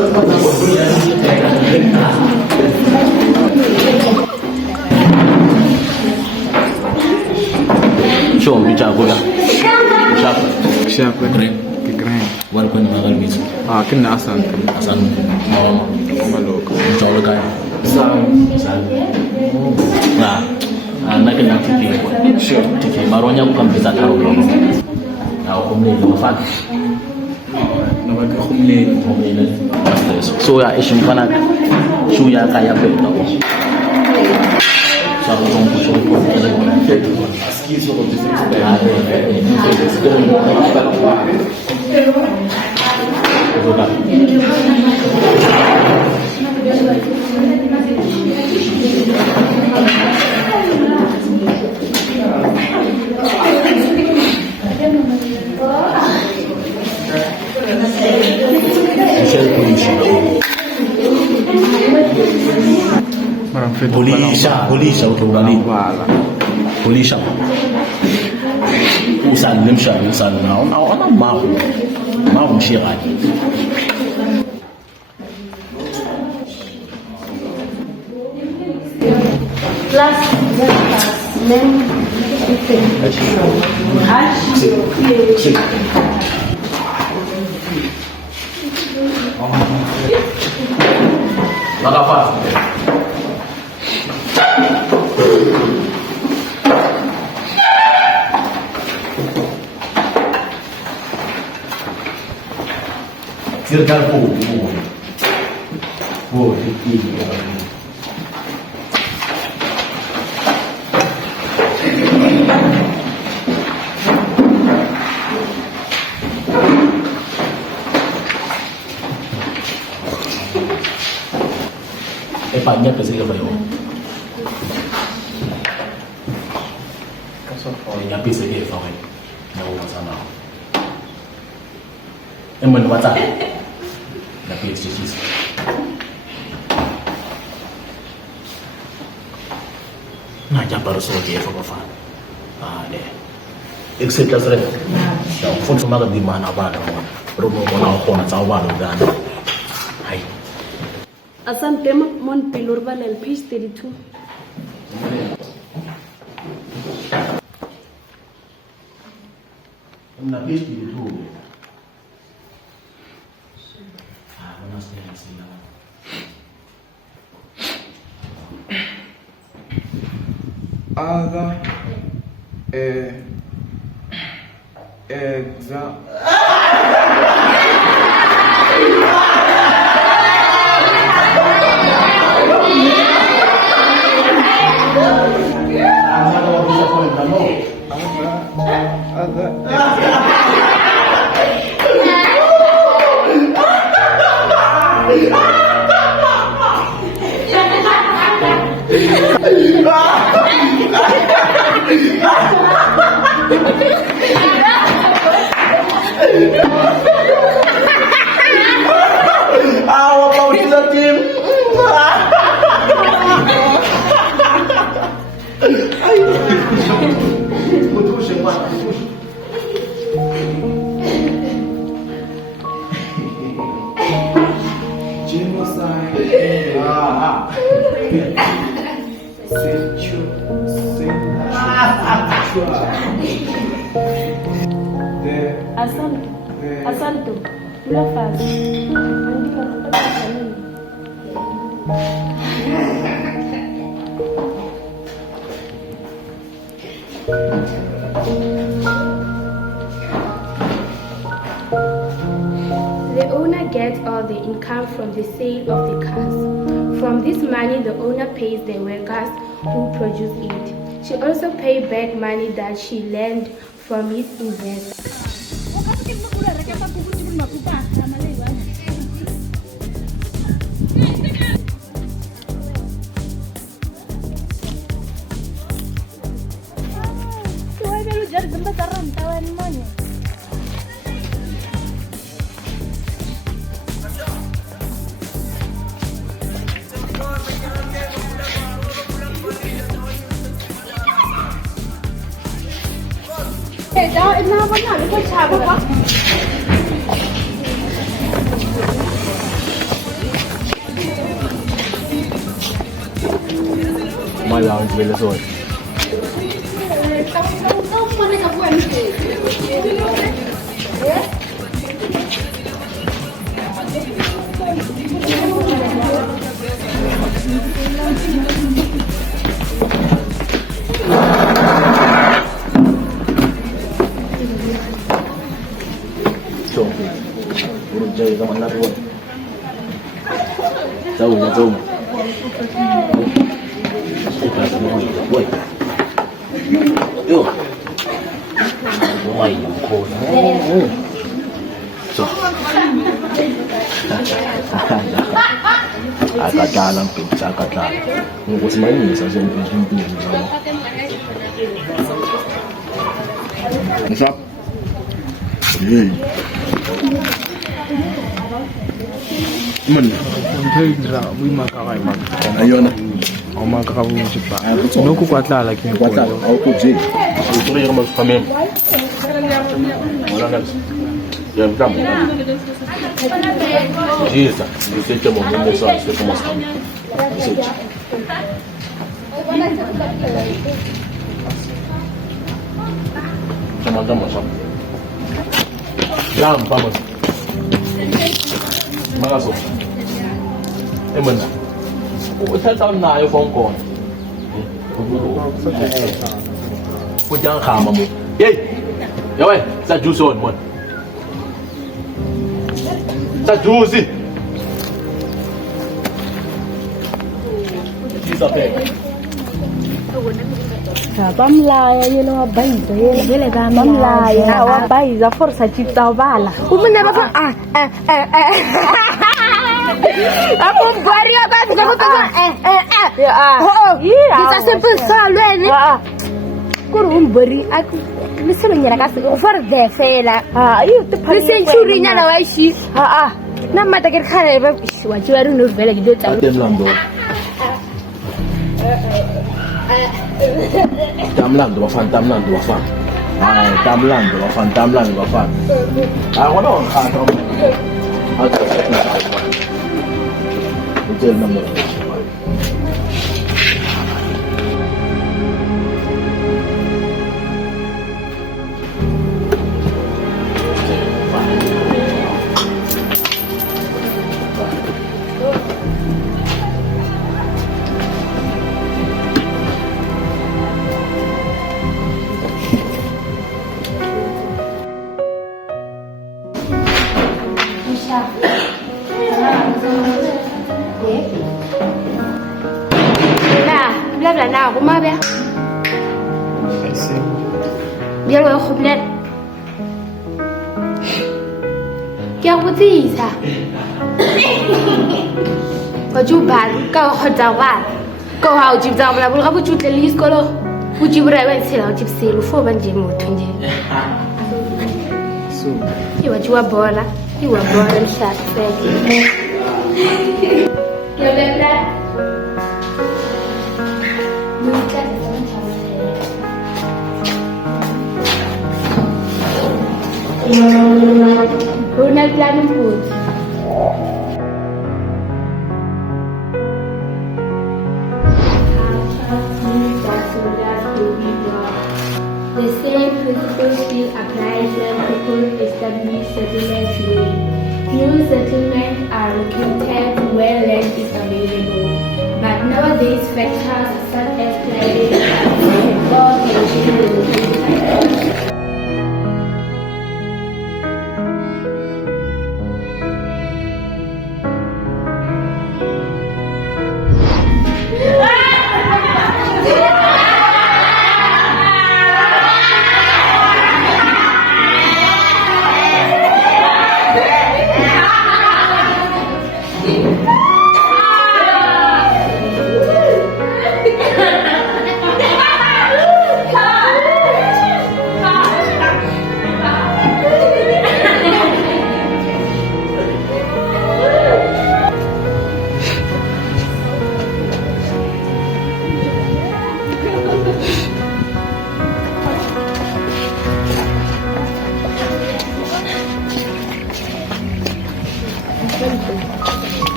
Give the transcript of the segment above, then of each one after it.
Show me chakula. Chakula. Kikran. Walikuwa ni magharibi. Kina asante. Asante. Maloko. Mchoro kaya. Sawa. Na kina tiki. Sure. Tiki maronya kukambiza taro. Na ukomlele mafaka. Na wakomlele. So ya ishi mfana shu ya kaya peta. Sababu tunamshukuru Askizo kwa Polisha utawali polisha usalimsha ona mau mshirani Plus men Cercar povo. Banyak ke sini apa yo? Yang bisa dia faham. Mau sana. Emang baca. Tapi exercise. Nah, jangan baru soal dia faham. Deh. Exercise rek. Dah, phone sama di mana apa dah. Rumah mana aku nak cawa dah. Hai. Asam tema mon pilur balel page 32. Na page 32. Mana sih? Other exam. What about the team? Asalto, una fase. The owner gets all the income from the sale of the cars. From this money, the owner pays the workers who produce it. She also pays back money that she lent from his investors. Đó, em nó vẫn là cái chà của con. la ngivele sona so urut jaya zaman naruan tahu Woi. Yo. Woi, kau. So. Akadala mpitsa akadala. Ngokusimanyisa sempintini ngizama. What's up? Hey. Man, ayona omakabuchipa noku kwatlala ke kwatla awukujini utore kama famem wala nazo ya mtamu jiza nisete mo mimi sawa sio kama sana nisete kama sawa jam vamos magaso emana uthatha nayo phone call ujang khama mo hey yawe sa juice on mon sa juice bamlaya yena wa bayiza yena vele bamlaya wa bayiza forsa chitawala umene bafa Aku bario ta bisa kutu bisa simple salweni kurun bari aku misalo nyana kasi ofar de fela ayo te pali century nyana waishi na mata ker khare ba wajiwaru no vela gido ta temlando tamlando bafana tamlando bafana tamlando bafana wona khata hotel number bla na go mabe bjalo go khoblet ke a go tsisa ba ju ba ka go khotsa wa ka ha o jibza bla bla ga bo jutle le iskolo bo jibra ba tsela o jibselo fo ba nje motho nje so iwa jua bola mshaka ke bla Ronald Planet Food. The same principle still applies when people establish settlements today. New settlements are located where land is available, but nowadays factors such as climate or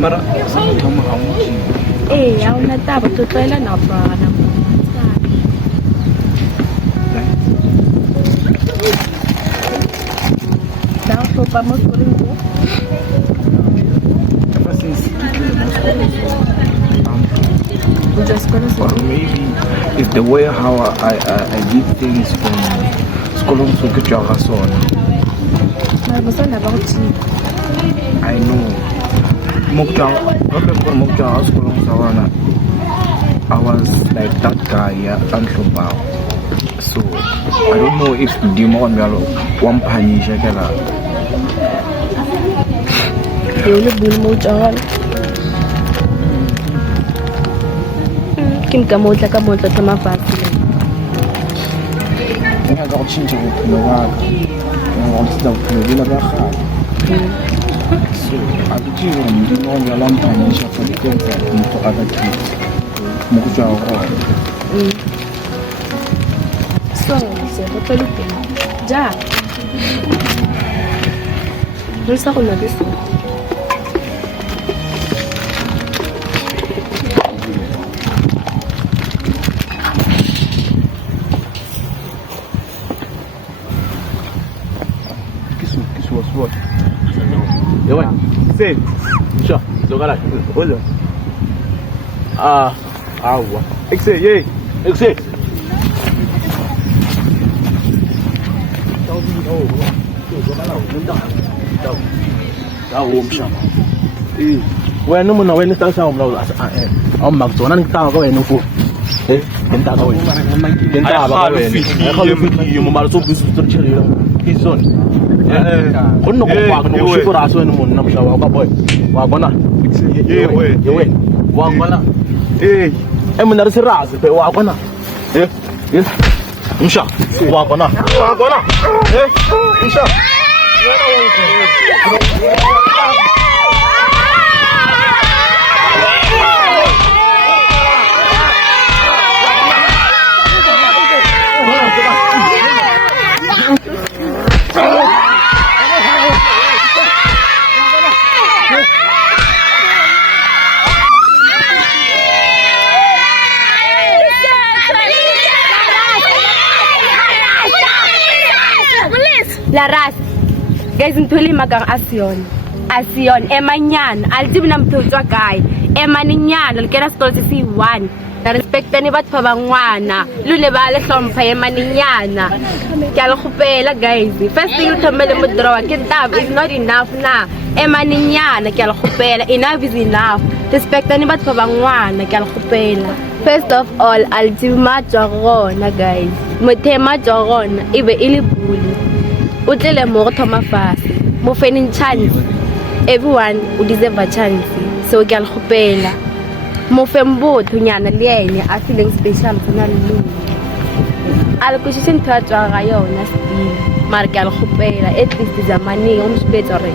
Mara, kamu. Ako na dapat tutulala na pa na mo. Dapat pa mo tuloy ko. Ever since Just gonna well, maybe it's the way how I did things from school to Kajakason. I know. Mukjang school sawana. I was like that guy, yeah, Antlobao. So I don't know if Dimon Galo one panisha kala. Dulu bulu mo jangan. Kim kamu sama pasti. Nga ako chincha ko tulungan. Ang daw tulungan na baka. So, abiji ko hindi mo ngalang panisha for the content into other kids. Mukjang ako. So, betul lupa. Ja. Terus aku nabis. Kiss was what? Yo, say, sure, look at that. Hold on. Awa. Exe, yay. Exe. Wena munhu wena ta sa umla am magzona ngitaka wena mfu ngitaka wena ngitaka ba wena khalo fiti yo mara so bisu to chirira izon khonno ko kwa no shukura so wena munhu namshawa ka boy wa bona yewe wa bona munhu ari sirazi pe wa bona msha wa bona msha Laras. Guys, ntuli magang asion. Emanyan. Altib na mtutwa kay. Emaninyan. Alkera school si 1. Na respecta ni bat pa bangwana. Lule ba le sompa emaninyan. Kaya kupela guys. First thing you tambale mo draw. Kintab is not enough na. Emaninyan. Kaya kupela. Enough is enough. Respecta ni bat pa bangwana. Kaya kupela. First of all, altib ma na guys. Mutema jogon. Ibe ili buli. Utele mo go thoma fase mo fening chance. Everyone who deserve a chance. So ke a khopela mo fembo thunyana le yene a feeling special tsana le al ko se ntwa tswa ga yona still mar ke a khopela at least zamani o msipetso re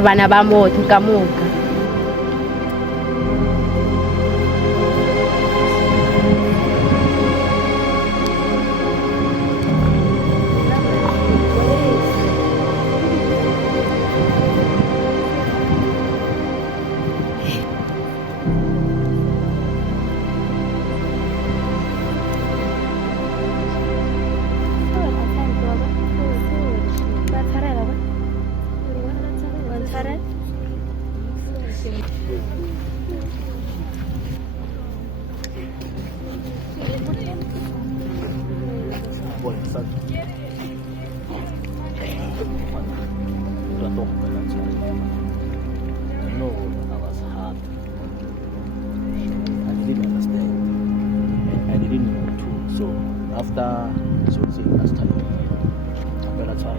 bana ba motho ka moka. No, I was hard. I didn't understand. I didn't know too. So after so last time, I better try.